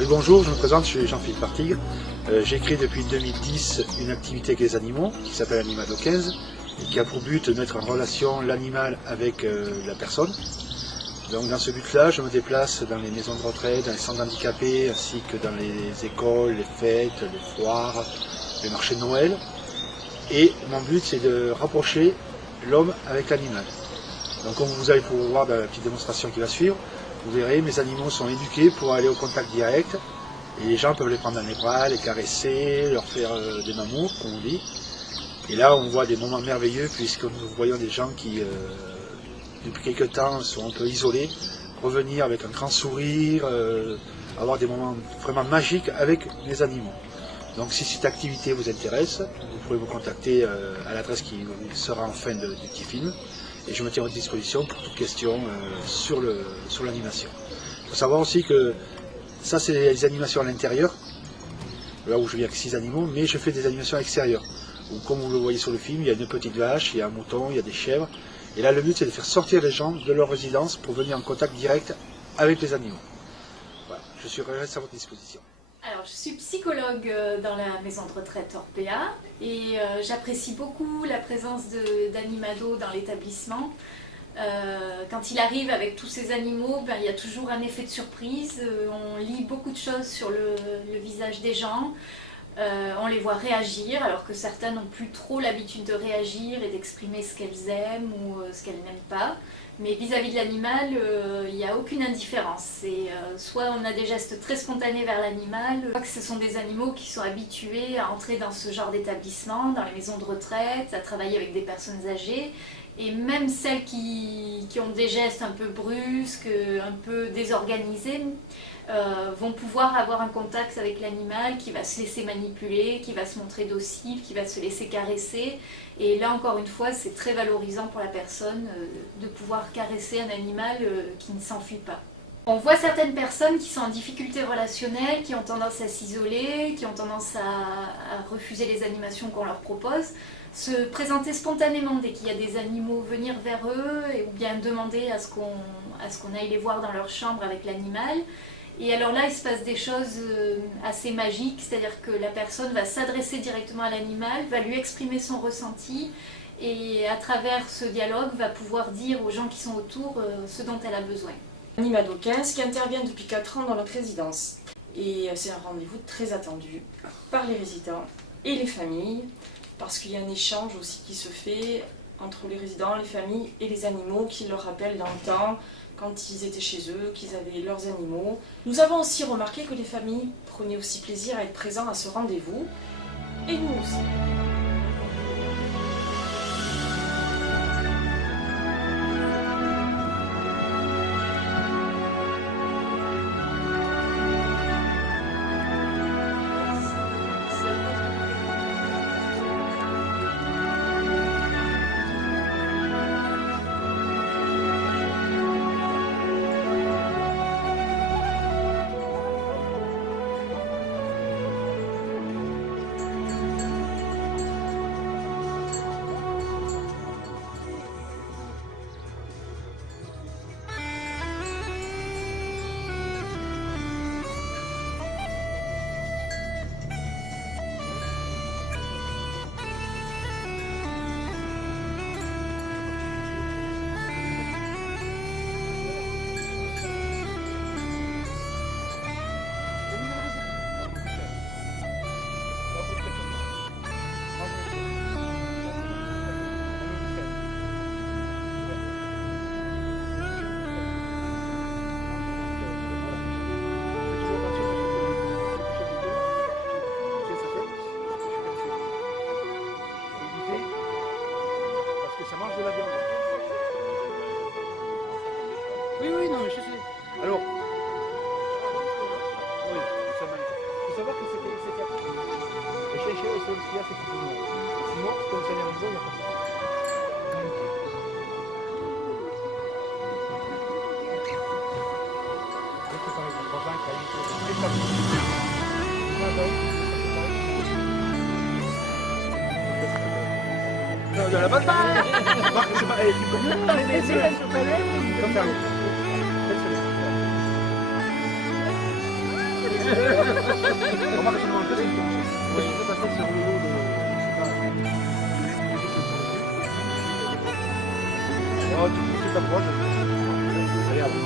Oui, bonjour, je me présente, je suis Jean-Philippe Partigre. J'ai créé depuis 2010 une activité avec les animaux qui s'appelle Animado 15 et qui a pour but de mettre en relation l'animal avec la personne. Donc dans ce but-là, je me déplace dans les maisons de retraite, dans les centres handicapés, ainsi que dans les écoles, les fêtes, les foires, les marchés de Noël. Et mon but, c'est de rapprocher l'homme avec l'animal. Donc comme vous allez pouvoir voir dans la petite démonstration qui va suivre, vous verrez, mes animaux sont éduqués pour aller au contact direct. Et les gens peuvent les prendre dans les bras, les caresser, leur faire des mamours, comme on dit. Et là, on voit des moments merveilleux, puisque nous voyons des gens qui, depuis quelques temps, sont un peu isolés, revenir avec un grand sourire, avoir des moments vraiment magiques avec les animaux. Donc si cette activité vous intéresse, vous pouvez vous contacter à l'adresse qui sera en fin du petit film. Et je me tiens à votre disposition pour toute question sur l'animation. Il faut savoir aussi que ça, c'est les animations à l'intérieur, là où je viens avec 6 animaux, mais je fais des animations à l'extérieur. Où, comme vous le voyez sur le film, il y a une petite vache, il y a un mouton, il y a des chèvres. Et là, le but, c'est de faire sortir les gens de leur résidence pour venir en contact direct avec les animaux. Voilà, je reste à votre disposition. Alors, je suis psychologue dans la maison de retraite Orpea et j'apprécie beaucoup la présence d'Animado dans l'établissement. Quand il arrive avec tous ces animaux, il y a toujours un effet de surprise. On lit beaucoup de choses sur le visage des gens. On les voit réagir alors que certains n'ont plus trop l'habitude de réagir et d'exprimer ce qu'elles aiment ou ce qu'elles n'aiment pas. Mais vis-à-vis de l'animal, il n'y a aucune indifférence. Soit on a des gestes très spontanés vers l'animal, soit que ce sont des animaux qui sont habitués à entrer dans ce genre d'établissement, dans les maisons de retraite, à travailler avec des personnes âgées. Et même celles qui ont des gestes un peu brusques, un peu désorganisés, vont pouvoir avoir un contact avec l'animal qui va se laisser manipuler, qui va se montrer docile, qui va se laisser caresser. Et là encore une fois, c'est très valorisant pour la personne de pouvoir caresser un animal qui ne s'enfuit pas. On voit certaines personnes qui sont en difficulté relationnelle, qui ont tendance à s'isoler, qui ont tendance à refuser les animations qu'on leur propose, se présenter spontanément dès qu'il y a des animaux, venir vers eux, ou bien demander à ce qu'on aille les voir dans leur chambre avec l'animal. Et alors là, il se passe des choses assez magiques, c'est-à-dire que la personne va s'adresser directement à l'animal, va lui exprimer son ressenti, et à travers ce dialogue, va pouvoir dire aux gens qui sont autour ce dont elle a besoin. Animado 15 qui intervient depuis 4 ans dans notre résidence. Et c'est un rendez-vous très attendu par les résidents et les familles, parce qu'il y a un échange aussi qui se fait entre les résidents, les familles et les animaux qui leur rappellent dans le temps, quand ils étaient chez eux, qu'ils avaient leurs animaux. Nous avons aussi remarqué que les familles prenaient aussi plaisir à être présents à ce rendez-vous, et nous aussi. Oui, non, mais je sais. Alors, oui, ça m'a. Il faut savoir que c'est le chéché, c'est ce qu'il y a, c'est tout le monde. Sinon, comme ça vient en il n'y a pas de souci. C'est pareil, le prochain qui a une chose. C'est pas bon. Non, il y a la bataille. Je sais pas, elle est plus connue. Comme ça. Remarque, je demande deux secondes. Moi, je peux passer sur le lot de. Je sais pas. Oh, tu t'approches. Regarde.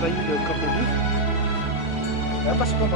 De cornemuse. Elle passe pas.